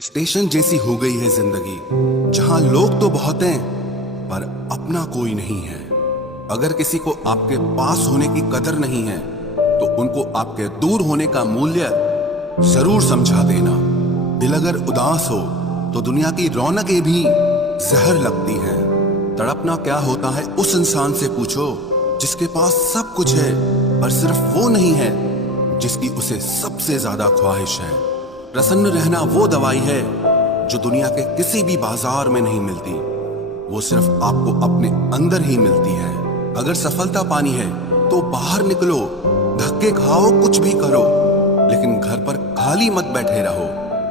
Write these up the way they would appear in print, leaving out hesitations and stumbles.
Station जैसी हो गई है जिंदगी, जहां लोग तो बहुत हैं पर अपना कोई नहीं है। अगर किसी को आपके पास होने की कदर नहीं है तो उनको आपके दूर होने का मूल्य जरूर समझा देना। दिल अगर उदास हो तो दुनिया की रौनकें भी जहर लगती हैं। तड़पना क्या होता है उस इंसान से पूछो जिसके पास सब कुछ है पर सिर्फ वो नहीं है जिसकी उसे सबसे ज्यादा ख्वाहिश है। प्रसन्न रहना वो दवाई है जो दुनिया के किसी भी बाजार में नहीं मिलती, वो सिर्फ आपको अपने अंदर ही मिलती है। अगर सफलता पानी है तो बाहर निकलो, धक्के खाओ, कुछ भी करो, लेकिन घर पर खाली मत बैठे रहो।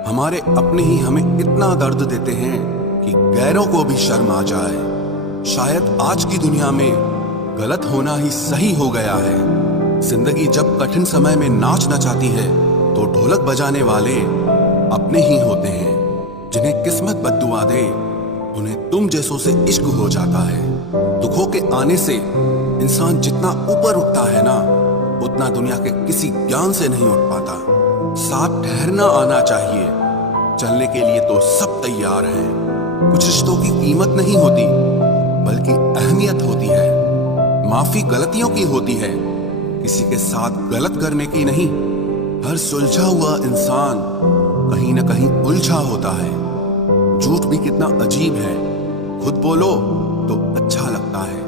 हमारे अपने ही हमें इतना दर्द देते हैं कि गैरों को भी शर्म आ जाए। शायद आज की दुनिया में गलत होना ही सही हो गया है। जिंदगी जब कठिन समय में नाच नचाती है तो ढोलक बजाने वाले अपने ही होते हैं। जिन्हें किस्मत बद्दुआ दे उन्हें तुम जैसों से इश्क हो जाता है। दुखों के आने से इंसान जितना ऊपर उठता है ना, उतना दुनिया के किसी ज्ञान से नहीं उठ पाता। साथ ठहरना आना चाहिए, चलने के लिए तो सब तैयार हैं। कुछ रिश्तों की कीमत नहीं होती बल्कि अहमियत होती है। माफी गलतियों की होती है, किसी के साथ गलत करने की नहीं। हर सुलझा हुआ इंसान कहीं न कहीं उलझा होता है। झूठ भी कितना अजीब है, खुद बोलो तो अच्छा लगता है,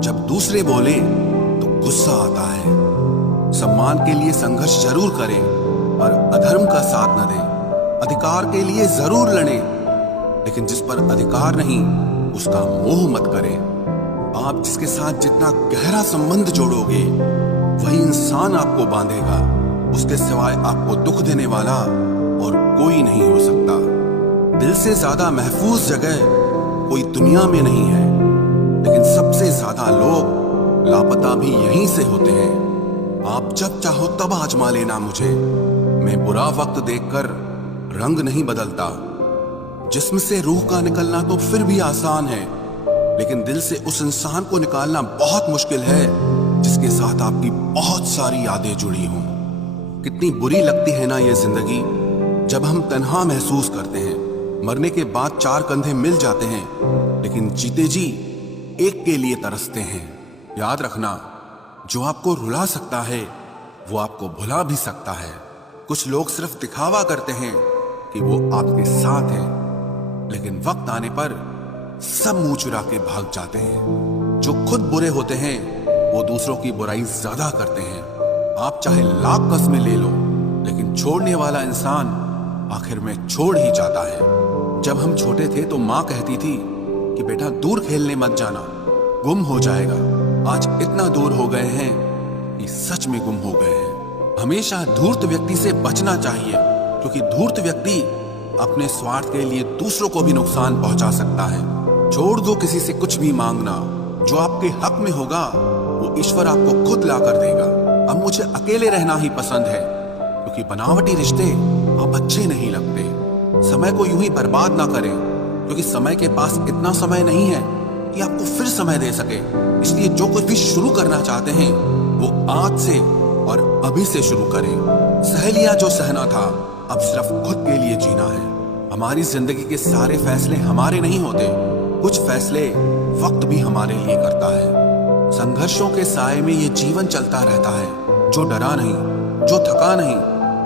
जब दूसरे बोले तो गुस्सा आता है। सम्मान के लिए संघर्ष जरूर करें और अधर्म का साथ न दें। अधिकार के लिए जरूर लड़ें, लेकिन जिस पर अधिकार नहीं उसका मोह मत करें। आप जिसके साथ जितना गहरा संबंध जोड़ोगे वही इंसान आपको बांधेगा। उसके सिवाय आपको दुख देने वाला और कोई नहीं हो सकता। दिल से ज्यादा महफूज जगह कोई दुनिया में नहीं है, लेकिन सबसे ज्यादा लोग लापता भी यहीं से होते हैं। आप जब चाहो तब आजमा लेना मुझे, मैं बुरा वक्त देखकर रंग नहीं बदलता। जिस्म से रूह का निकलना तो फिर भी आसान है, लेकिन दिल से उस इंसान को निकालना बहुत मुश्किल है जिसके साथ आपकी बहुत सारी यादें जुड़ी हों। कितनी बुरी लगती है ना ये जिंदगी जब हम तन्हा महसूस करते हैं। मरने के बाद चार कंधे मिल जाते हैं, लेकिन जीते जी एक के लिए तरसते हैं। याद रखना, जो आपको रुला सकता है वो आपको भुला भी सकता है। कुछ लोग सिर्फ दिखावा करते हैं कि वो आपके साथ हैं, लेकिन वक्त आने पर सब मुंह चुरा के भाग जाते हैं। जो खुद बुरे होते हैं वो दूसरों की बुराई ज्यादा करते हैं। आप चाहे लाख कस्में ले लो, लेकिन छोड़ने वाला इंसान आखिर में छोड़ ही जाता है। जब हम छोटे थे तो माँ कहती थी कि बेटा दूर खेलने मत जाना, गुम हो जाएगा। आज इतना दूर हो गए हैं कि सच में गुम हो गए हैं। हमेशा धूर्त व्यक्ति से बचना चाहिए, क्योंकि धूर्त व्यक्ति अपने स्वार्थ के लिए दूसरों को भी नुकसान पहुंचा सकता है। छोड़ दो किसी से कुछ भी मांगना, जो आपके हक में होगा वो ईश्वर आपको खुद ला कर देगा। अब मुझे अकेले रहना ही पसंद है, क्योंकि बनावटी रिश्ते अब अच्छे नहीं लगते। समय को यूं ही बर्बाद ना करें, क्योंकि समय के पास इतना समय नहीं है कि आपको फिर समय दे सके। इसलिए जो कुछ भी शुरू करना चाहते हैं वो आज से और अभी से शुरू करें। सह लिया जो सहना था, अब सिर्फ खुद के लिए जीना है। हमारी जिंदगी के सारे फैसले हमारे नहीं होते, कुछ फैसले वक्त भी हमारे लिए करता है। संघर्षों के साए में ये जीवन चलता रहता है। जो डरा नहीं, जो थका नहीं,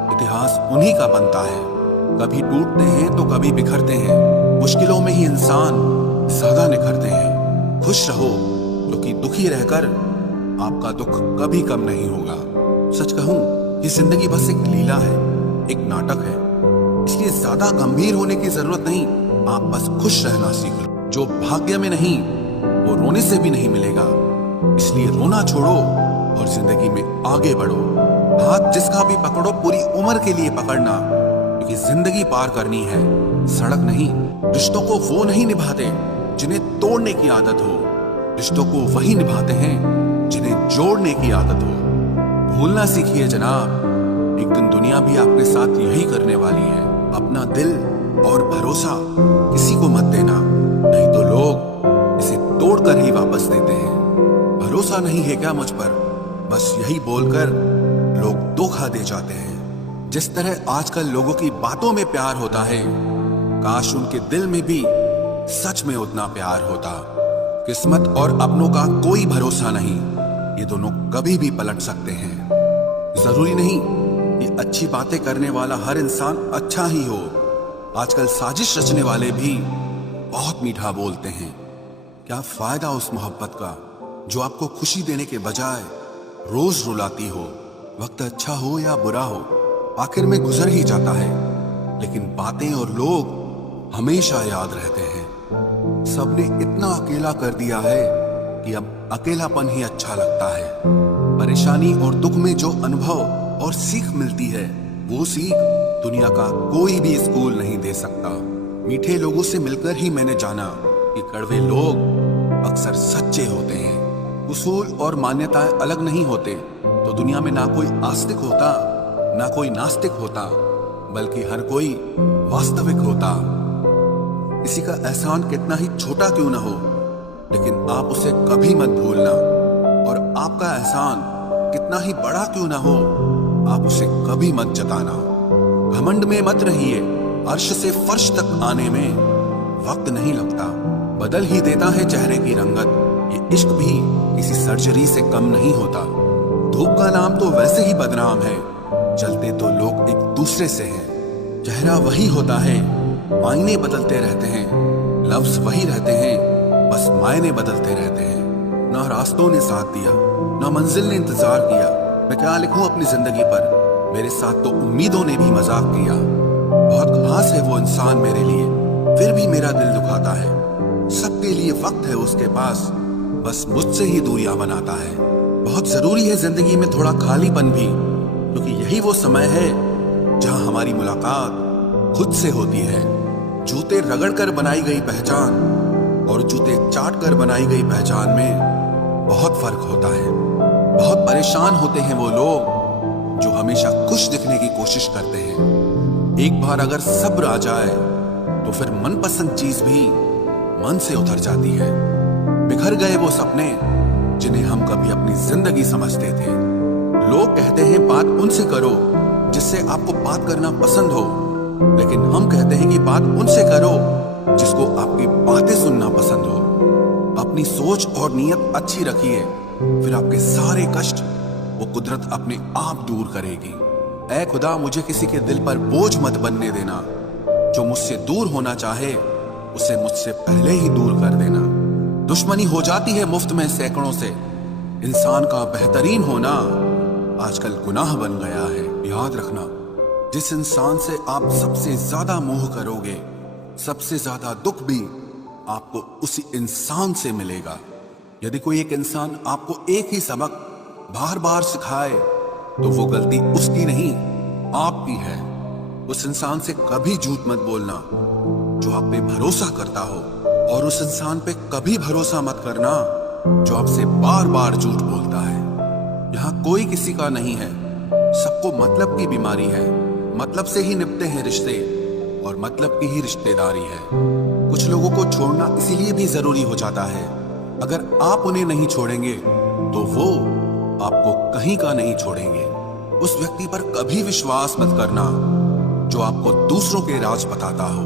इतिहास उन्हीं का बनता है। कभी टूटते हैं तो कभी बिखरते हैं, मुश्किलों में ही इंसान ज्यादा निखरते हैं। खुश रहो, क्योंकि दुखी रहकर आपका दुख कभी कम नहीं होगा। सच कहूं, ये जिंदगी बस एक लीला है, एक नाटक है, इसलिए ज्यादा गंभीर होने की जरूरत नहीं। आप बस खुश रहना सीख लो। जो भाग्य में नहीं वो रोने से भी नहीं मिलेगा, इसलिए रोना छोड़ो और जिंदगी में आगे बढ़ो। हाथ जिसका भी पकड़ो पूरी उम्र के लिए पकड़ना, क्योंकि जिंदगी पार करनी है, सड़क नहीं। रिश्तों को वो नहीं निभाते जिन्हें तोड़ने की आदत हो, रिश्तों को वही निभाते हैं जिन्हें जोड़ने की आदत हो। भूलना सीखिए जनाब, एक दिन दुनिया भी आपके साथ यही करने वाली है। अपना दिल और भरोसा किसी को मत देना, नहीं तो लोग इसे तोड़कर ही वापस देते हैं। भरोसा नहीं है क्या मुझ पर, बस यही बोलकर लोग धोखा दे जाते हैं। जिस तरह आजकल लोगों की बातों में प्यार होता है, काश उनके दिल में भी सच में उतना प्यार होता। किस्मत और अपनों का कोई भरोसा नहीं, ये दोनों कभी भी पलट सकते हैं। जरूरी नहीं कि अच्छी बातें करने वाला हर इंसान अच्छा ही हो। आजकल साजिश रचने वाले भी बहुत मीठा बोलते हैं। क्या फायदा उस मोहब्बत का जो आपको खुशी देने के बजाय रोज रुलाती हो। वक्त अच्छा हो या बुरा हो, आखिर में गुजर ही जाता है, लेकिन बातें और लोग हमेशा याद रहते हैं। सबने इतना अकेला कर दिया है कि अब अकेलापन ही अच्छा लगता है। परेशानी और दुख में जो अनुभव और सीख मिलती है, वो सीख दुनिया का कोई भी स्कूल नहीं दे सकता। मीठे लोगों से मिलकर ही मैंने जाना कि कड़वे लोग अक्सर सच्चे होते हैं। उसूल और मान्यताएं अलग नहीं होते तो दुनिया में ना कोई आस्तिक होता, ना कोई नास्तिक होता, बल्कि हर कोई वास्तविक होता। किसी का एहसान कितना ही छोटा क्यों ना हो, लेकिन आप उसे कभी मत भूलना। और आपका एहसान कितना ही बड़ा क्यों ना हो, आप उसे कभी मत जताना। घमंड में मत रहिए, अर्श से फर्श तक आने में वक्त नहीं लगता, बदल ही देता है चेहरे की रंगत। ये इश्क भी किसी सर्जरी से कम नहीं होता। धूप का नाम तो वैसे ही बदनाम है, जलते तो लोग एक दूसरे से हैं। चेहरा वही होता है, मायने बदलते रहते हैं। लफ्ज वही रहते हैं, बस मायने बदलते रहते हैं। ना रास्तों ने साथ दिया, ना मंजिल ने इंतजार किया। मैं क्या लिखूं अपनी जिंदगी पर, मेरे साथ तो उम्मीदों ने भी मजाक किया। बहुत खास है वो इंसान मेरे लिए, फिर भी मेरा दिल दुखाता है। सबके लिए वक्त है उसके पास, बस मुझसे ही दूरियां बनाता है। बहुत जरूरी है जिंदगी में थोड़ा खालीपन भी, क्योंकि यही वो समय है जहां हमारी मुलाकात खुद से होती है। जूते रगड़ कर बनाई गई पहचान और जूते चाट कर बनाई गई पहचान में बहुत फर्क होता है। बहुत परेशान होते हैं वो लोग जो हमेशा खुश दिखने की कोशिश करते हैं। एक बार अगर सब्र आ जाए तो फिर मनपसंद चीज भी मन से उतर जाती है। बिखर गए वो सपने जिन्हें हम कभी अपनी जिंदगी समझते थे। लोग कहते हैं बात उनसे करो जिससे आपको बात करना पसंद हो, लेकिन हम कहते हैं कि बात उनसे करो जिसको आपकी बातें सुनना पसंद हो। अपनी सोच और नीयत अच्छी रखिए, फिर आपके सारे कष्ट वो कुदरत अपने आप दूर करेगी। ऐ खुदा, मुझे किसी के दिल पर बोझ मत बनने देना। जो मुझसे दूर होना चाहे उसे मुझसे पहले ही दूर कर देना। दुश्मनी हो जाती है मुफ्त में सैकड़ों से, इंसान का बेहतरीन होना आजकल गुनाह बन गया है। याद रखना, जिस इंसान से आप सबसे ज्यादा मोह करोगे, सबसे ज्यादा दुख भी आपको उसी इंसान से मिलेगा। यदि कोई एक इंसान आपको एक ही सबक बार बार सिखाए तो वो गलती उसकी नहीं, आपकी है। उस इंसान से कभी झूठ मत बोलना जो आप पे भरोसा करता हो, और उस इंसान पे कभी भरोसा मत करना जो आपसे बार बार झूठ बोलता है। यहाँ कोई किसी का नहीं है, सबको मतलब की बीमारी है। मतलब से ही निपटे हैं रिश्ते, और मतलब की ही रिश्तेदारी है। कुछ लोगों को छोड़ना इसीलिए भी जरूरी हो जाता है, अगर आप उन्हें नहीं छोड़ेंगे तो वो आपको कहीं का नहीं छोड़ेंगे। उस व्यक्ति पर कभी विश्वास मत करना जो आपको दूसरों के राज बताता हो।